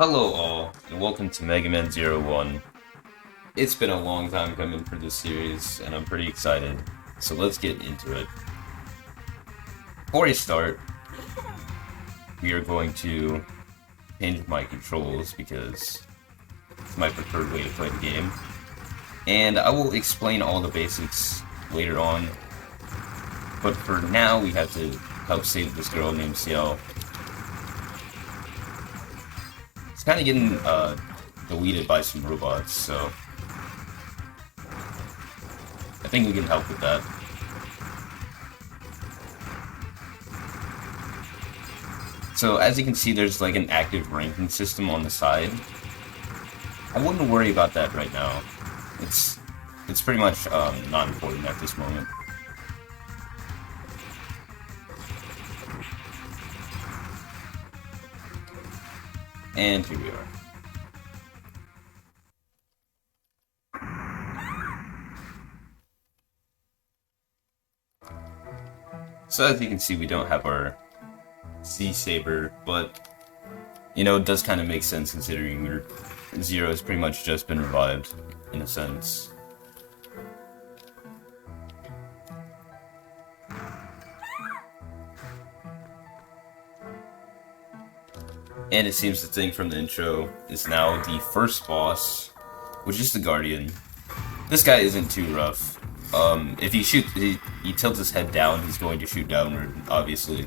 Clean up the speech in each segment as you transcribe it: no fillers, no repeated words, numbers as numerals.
Hello all, and welcome to Megaman 01. It's been a long time coming for this series, and I'm pretty excited, so let's get into it. Before I start, we are going to change my controls because it's my preferred way to play the game. And I will explain all the basics later on, but for now we have to help save this girl named Ciel. It's kind of getting deleted by some robots, so I think we can help with that. So as you can see, there's like an active ranking system on the side. I wouldn't worry about that right now. It's pretty much not important at this moment. And here we are. So as you can see, we don't have our Sea Saber, but you know, it does kind of make sense considering Zero has pretty much just been revived, in a sense. And it seems the thing from the intro is now the first boss, which is the Guardian. This guy isn't too rough. If he tilts his head down, he's going to shoot downward, obviously.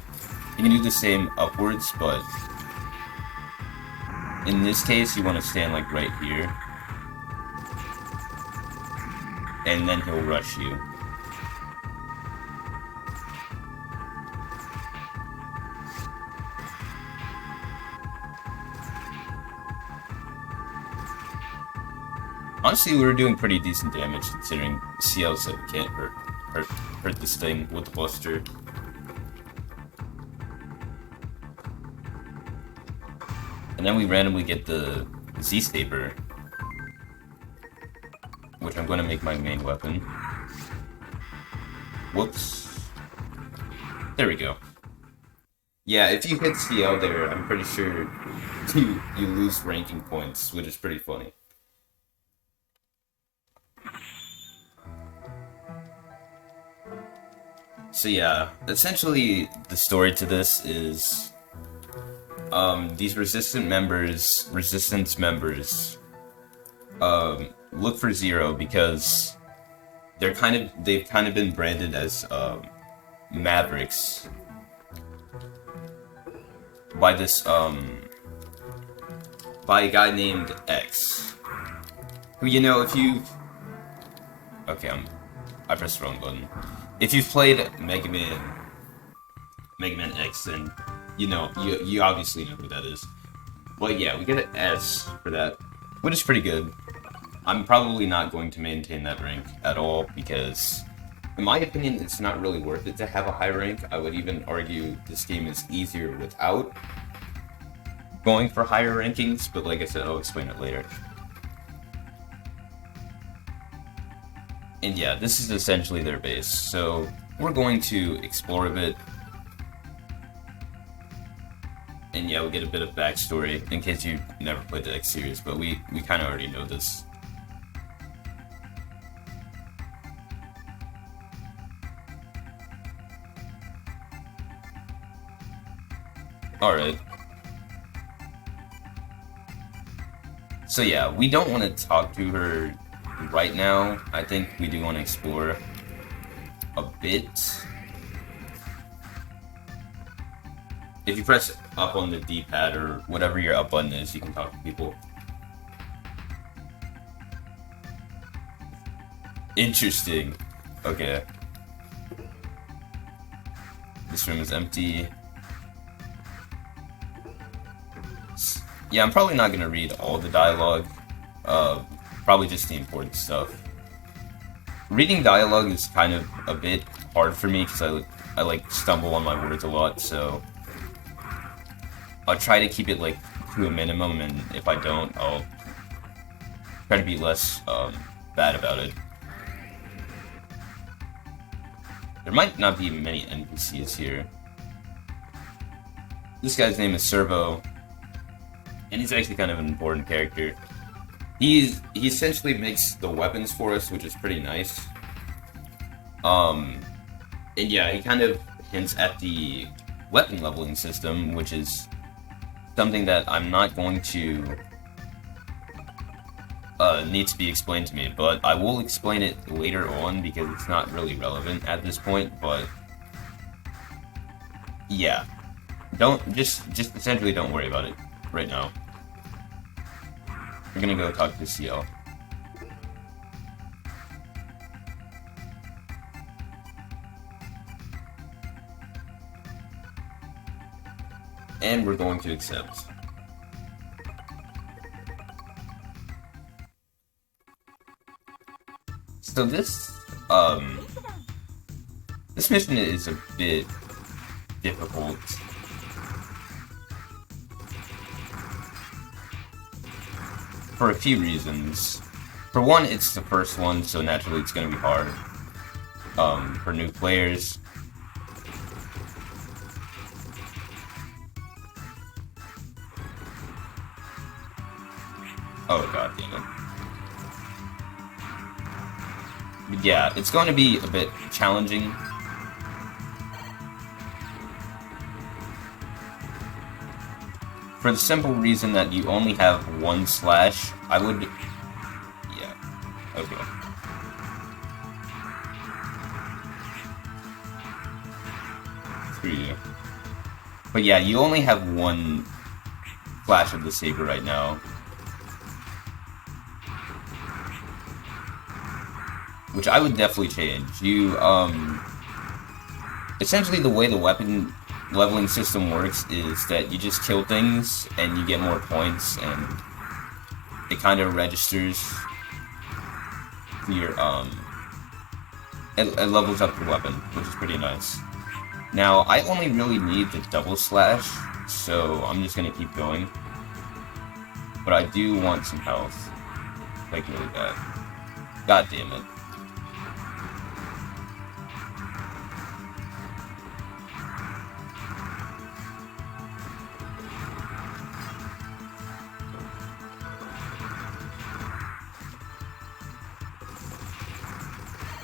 You can do the same upwards, but in this case, you want to stand like right here. And then he'll rush you. Honestly, we were doing pretty decent damage considering CL said we can't hurt this thing with the Buster. And then we randomly get the Z Saber, which I'm going to make my main weapon. Whoops. There we go. Yeah, if you hit CL there, I'm pretty sure you lose ranking points, which is pretty funny. So yeah, essentially the story to this is these resistance members look for Zero because they've kind of been branded as mavericks by this by a guy named X, who, you know, if you I pressed the wrong button. If you've played Megaman X, then you know, you obviously know who that is. But yeah, we get an S for that, which is pretty good. I'm probably not going to maintain that rank at all because, in my opinion, it's not really worth it to have a high rank. I would even argue this game is easier without going for higher rankings, but like I said, I'll explain it later. And yeah, this is essentially their base, so we're going to explore a bit. And yeah, we'll get a bit of backstory, in case you never played the X series, but we kind of already know this. Alright. So yeah, we don't want to talk to her right now. I think we do want to explore a bit. If you press up on the D-pad or whatever your up button is, you can talk to people. Interesting. Okay. This room is empty. Yeah, I'm probably not gonna read all the dialogue. Probably just the important stuff. Reading dialogue is kind of a bit hard for me because I like stumble on my words a lot, so I'll try to keep it like to a minimum, and if I don't, I'll try to be less bad about it. There might not be many NPCs here. This guy's name is Servo, and he's actually kind of an important character. He essentially makes the weapons for us, which is pretty nice. And yeah, he kind of hints at the weapon leveling system, which is something that I'm not going to need to be explained to me, but I will explain it later on because it's not really relevant at this point. But yeah, just essentially don't worry about it right now. We're gonna go talk to CL. And we're going to accept. So this mission is a bit difficult. For a few reasons. For one, it's the first one, so naturally it's gonna be hard. For new players. Oh god damn it. But yeah, it's going to be a bit challenging. For the simple reason that you only have one slash, I would... Yeah. Okay. Screw you. But yeah, you only have one flash of the saber right now. Which I would definitely change. You, essentially the way the weapon leveling system works is that you just kill things and you get more points, and it kind of registers your, it levels up your weapon, which is pretty nice. Now, I only really need the double slash, so I'm just gonna keep going. But I do want some health. Like, really bad. God damn it.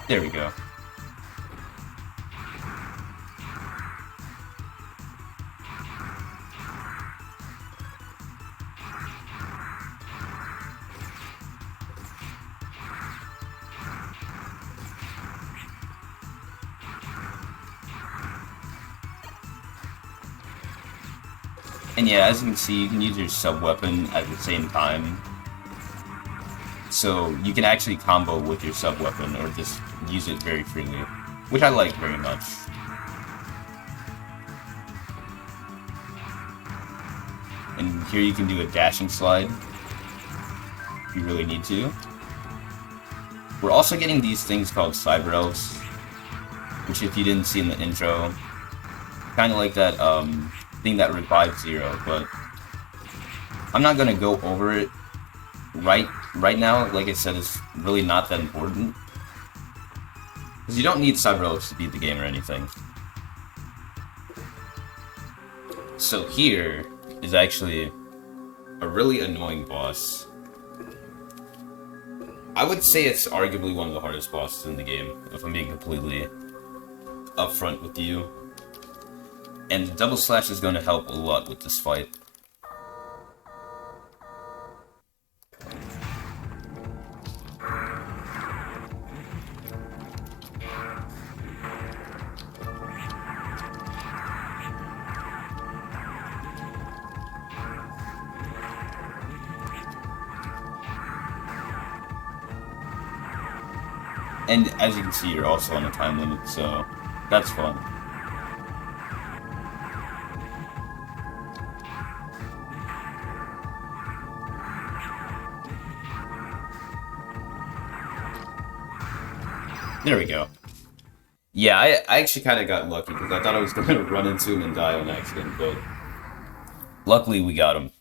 There we go. And yeah, as you can see, you can use your sub-weapon at the same time. So you can actually combo with your sub-weapon or just use it very freely, which I like very much. And here you can do a dashing slide if you really need to. We're also getting these things called Cyber Elves, which if you didn't see in the intro, kind of like that thing that revives Zero, but I'm not gonna go over it right now. Like I said, it's really not that important. Because you don't need Cyber Elves to beat the game or anything. So here is actually a really annoying boss. I would say it's arguably one of the hardest bosses in the game, if I'm being completely upfront with you. And the double slash is going to help a lot with this fight. And as you can see, you're also on a time limit, so that's fun. There we go. Yeah, I actually kind of got lucky, because I thought I was going to run into him and die on accident, but luckily we got him.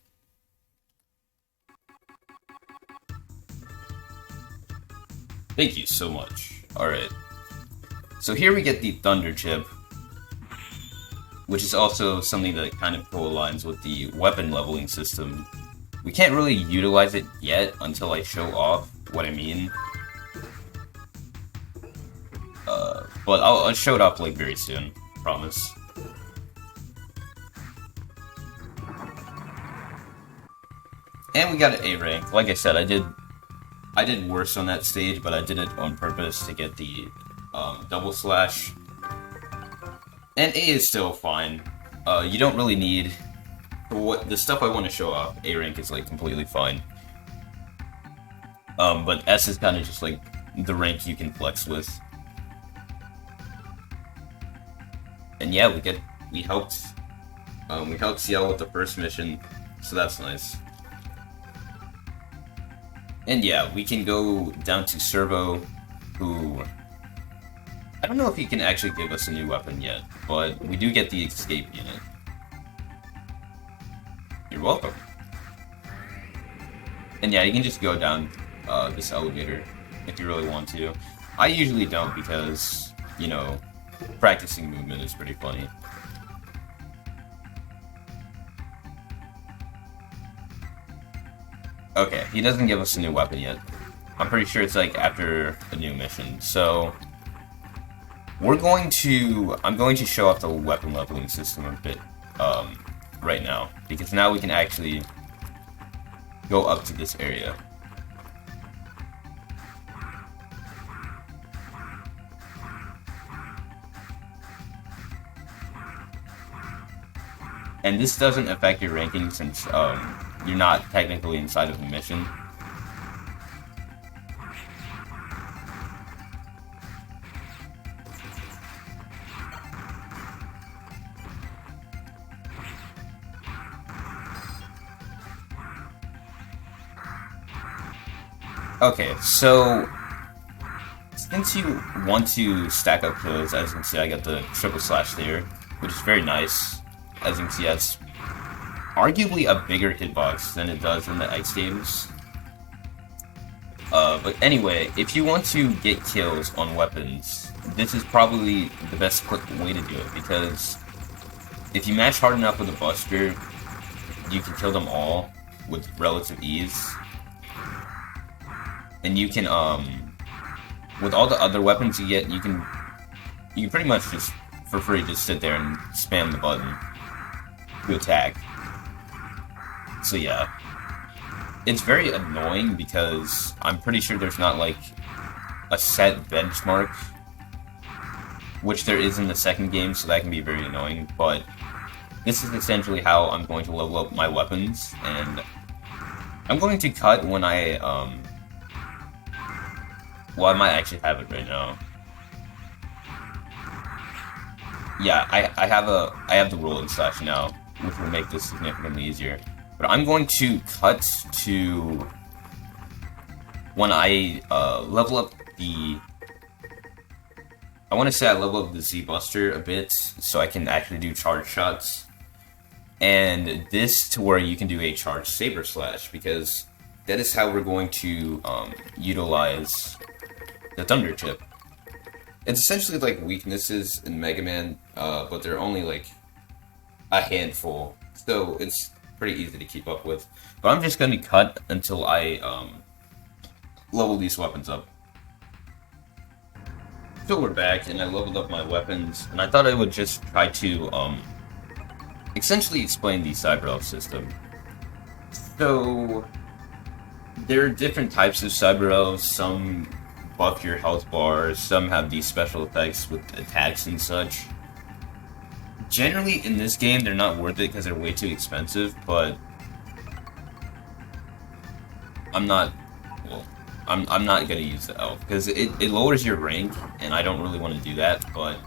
Thank you so much. Alright. So here we get the Thunder Chip, which is also something that kind of co-aligns with the weapon leveling system. We can't really utilize it yet until I show off what I mean. But I'll show it off like very soon, promise. And we got an A rank. Like I said, I did worse on that stage, but I did it on purpose to get the double slash. And A is still fine. You don't really need, for what the stuff I want to show off, A rank is like completely fine. But S is kind of just like the rank you can flex with. And yeah, we helped CL with the first mission, so that's nice. And yeah, we can go down to Servo, who I don't know if he can actually give us a new weapon yet, but we do get the escape unit. You're welcome. And yeah, you can just go down this elevator if you really want to. I usually don't because, you know, practicing movement is pretty funny. Okay, he doesn't give us a new weapon yet. I'm pretty sure it's like after a new mission. So I'm going to show off the weapon leveling system a bit right now, because now we can actually go up to this area. And this doesn't affect your ranking since you're not technically inside of the mission. Okay, so since you want to stack up kills, as you can see, I got the triple slash there, which is very nice. As you can see, that's arguably a bigger hitbox than it does in the X games. But anyway, if you want to get kills on weapons, this is probably the best way to do it, because if you match hard enough with a Buster, you can kill them all with relative ease. And you can, with all the other weapons you get, you can pretty much just, for free, just sit there and spam the button to attack. So yeah. It's very annoying because I'm pretty sure there's not, like, a set benchmark, which there is in the second game, so that can be very annoying, but this is essentially how I'm going to level up my weapons, and I'm going to cut when well, I might actually have it right now. Yeah, I have the rolling slash now, which will make this significantly easier. But I'm going to cut to when I level up the. I want to say I level up the Z Buster a bit, so I can actually do charge shots, and this to where you can do a charge saber slash, because that is how we're going to utilize the Thunder Chip. It's essentially like weaknesses in Megaman, but they're only like a handful, so it's pretty easy to keep up with. But I'm just going to cut until I level these weapons up. So we're back, and I leveled up my weapons, and I thought I would just try to essentially explain the Cyber Elf system. So there are different types of Cyber Elves. Some buff your health bars, some have these special effects with attacks and such. Generally, in this game, they're not worth it because they're way too expensive, but I'm not gonna use the elf because it lowers your rank, and I don't really want to do that. But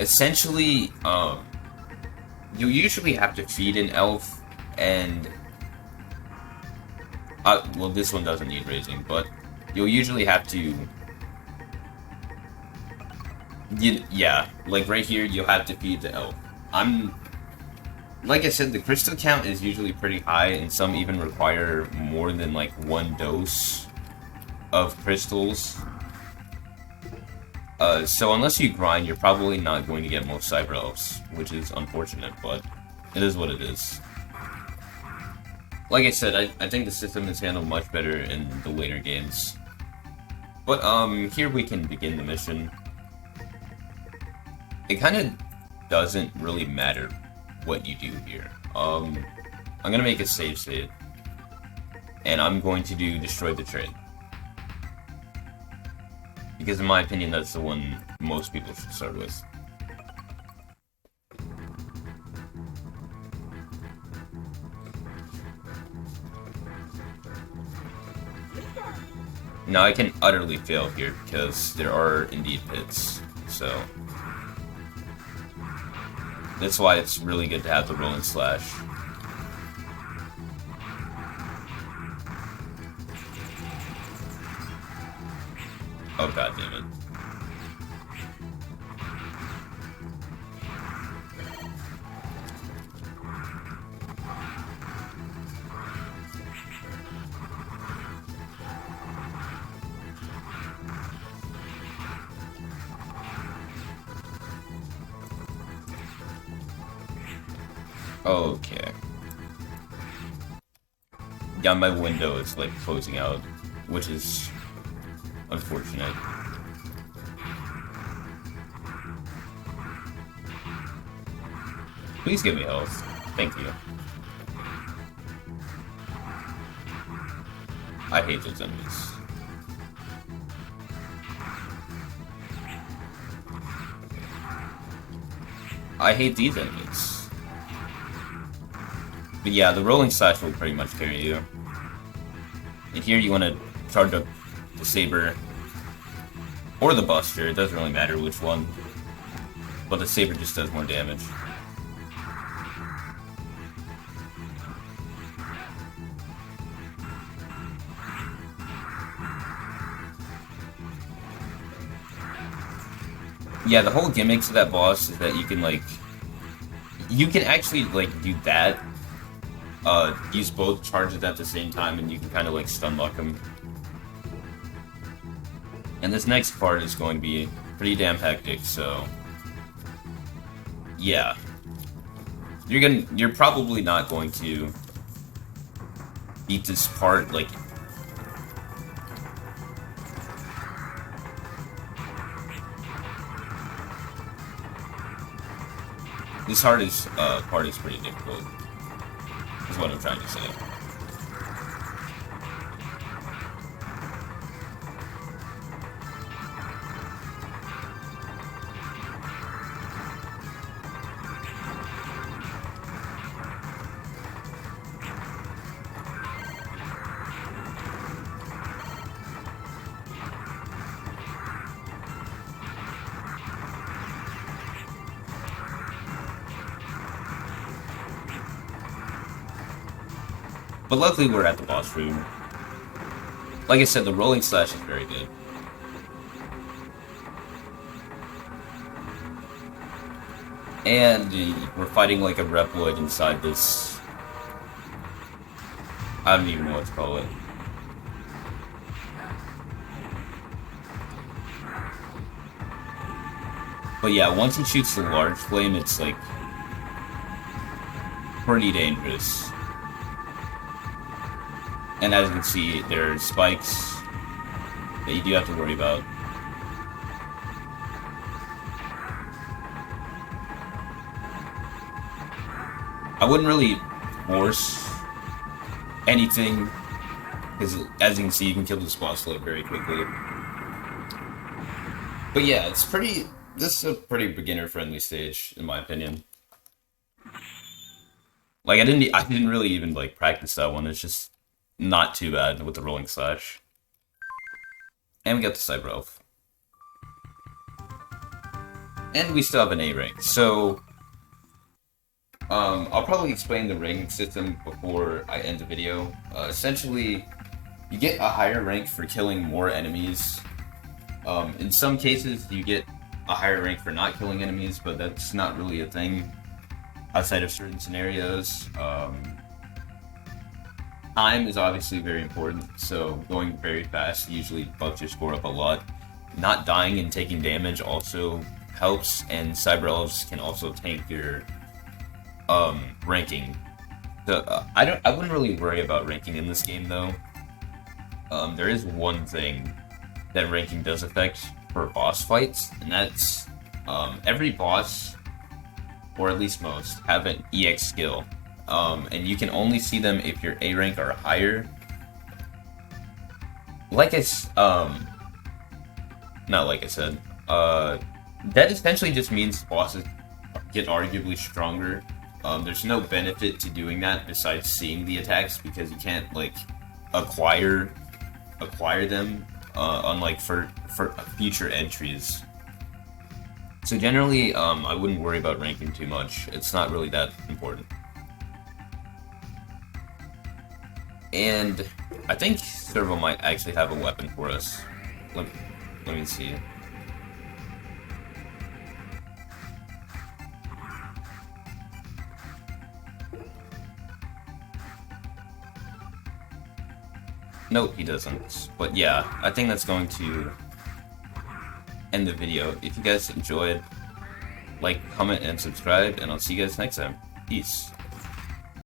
essentially, you usually have to feed an elf, and well, this one doesn't need raising, but you'll usually have to. Yeah, like right here, you'll have to feed the elf. Like I said, the crystal count is usually pretty high, and some even require more than like one dose of crystals. So unless you grind, you're probably not going to get most Cyber Elves, which is unfortunate, but it is what it is. Like I said, I think the system is handled much better in the later games. But, here we can begin the mission. It kind of doesn't really matter what you do here. I'm gonna make a save state. And I'm going to do Destroy the Train. Because in my opinion, that's the one most people should start with. Now I can utterly fail here because there are indeed pits, so that's why it's really good to have the roll and slash. Oh god damn it. Okay. Yeah, my window is like closing out, which is unfortunate. Please give me health. Thank you. I hate those enemies. I hate these enemies. But yeah, the rolling slash will pretty much carry you. And here you want to charge up the saber or the buster. It doesn't really matter which one. But the saber just does more damage. Yeah, the whole gimmick to that boss is that you can, like... You can actually, like, do that. Use both charges at the same time, and you can kind of, like, stun lock them. And this next part is going to be pretty damn hectic, so... Yeah. You're probably not going to beat this part, like... This part is pretty difficult, is what I'm trying to say. But luckily we're at the boss room. Like I said, the rolling slash is very good. And we're fighting like a Reploid inside this... I don't even know what to call it. But yeah, once he shoots the large flame, it's like... pretty dangerous. And as you can see, there are spikes that you do have to worry about. I wouldn't really force anything, because as you can see, you can kill this boss like very quickly. But yeah, this is a pretty beginner-friendly stage, in my opinion. Like, I didn't really even, like, practice that one. It's just not too bad with the rolling slash. And we got the Cyber Elf. And we still have an A rank. So, I'll probably explain the ranking system before I end the video. Essentially, you get a higher rank for killing more enemies. In some cases, you get a higher rank for not killing enemies, but that's not really a thing outside of certain scenarios. Time is obviously very important, so going very fast usually buffs your score up a lot. Not dying and taking damage also helps, and Cyber Elves can also tank your ranking So I wouldn't really worry about ranking in this game though. There is one thing that ranking does affect for boss fights, and that's every boss, or at least most, have an EX skill, and you can only see them if you're A rank or higher. Like not like I said, that essentially just means bosses get arguably stronger. There's no benefit to doing that besides seeing the attacks because you can't like acquire them, unlike for future entries. So generally, I wouldn't worry about ranking too much. It's not really that important. And I think Servo might actually have a weapon for us. Let me see. Nope, he doesn't. But yeah, I think that's going to end the video. If you guys enjoyed, like, comment, and subscribe, and I'll see you guys next time. Peace.